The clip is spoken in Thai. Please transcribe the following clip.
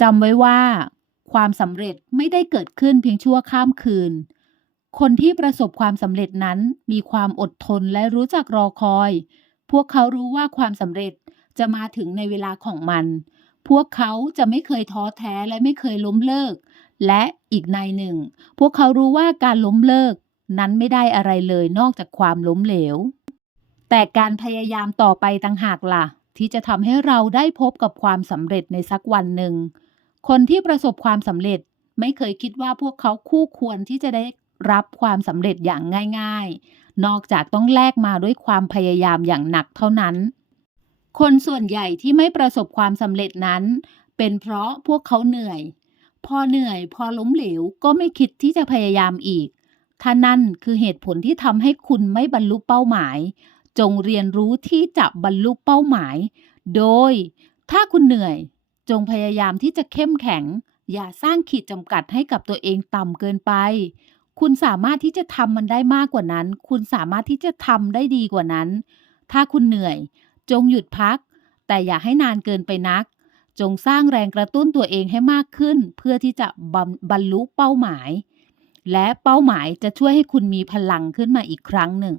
จำไว้ว่า ความสำเร็จไม่ได้เกิดขึ้นเพียงชั่วข้ามคืน คนที่ประสบความสำเร็จนั้นมีความอดทนและรู้จักรอคอย พวกเขารู้ว่าความสำเร็จจะมาถึงในเวลาของมัน พวกเขาจะไม่เคยท้อแท้และไม่เคยล้มเลิก และอีกในหนึ่ง พวกเขารู้ว่าการล้มเลิกนั้นไม่ได้อะไรเลยนอกจากความล้มเหลว แต่การพยายามต่อไปต่างหากล่ะ ที่จะทำให้เราได้พบกับความสำเร็จในสักวันหนึ่ง คนที่ประสบความสำเร็จไม่เคยคิดว่าพวกเขาคู่ควรที่จะได้รับความสำเร็จอย่างง่าย ๆ นอกจากต้องแลกมาด้วยความพยายามอย่างหนักเท่านั้น คนส่วนใหญ่ที่ไม่ประสบความสำเร็จนั้น เป็นเพราะพวกเขาเหนื่อย พอเหนื่อย พอล้มเหลวก็ไม่คิดที่จะพยายามอีกถ้านั่นคือเหตุผลที่ทำให้คุณไม่บรรลุเป้าหมาย จงเรียนรู้ที่จะบรรลุเป้าหมาย โดย ถ้าคุณเหนื่อย จงพยายามที่จะเข้มแข็ง อย่าสร้างขีดจำกัดให้กับตัวเองต่ำเกินไป คุณสามารถที่จะทำมันได้มากกว่านั้น คุณสามารถที่จะทำได้ดีกว่านั้น ถ้าคุณเหนื่อย จงหยุดพัก แต่อย่าให้นานเกินไปนัก จงสร้างแรงกระตุ้นตัวเองให้มากขึ้น เพื่อที่จะบบรรลุเป้าหมาย และเป้าหมายจะช่วยให้คุณมีพลังขึ้นมาอีกครั้งหนึ่ง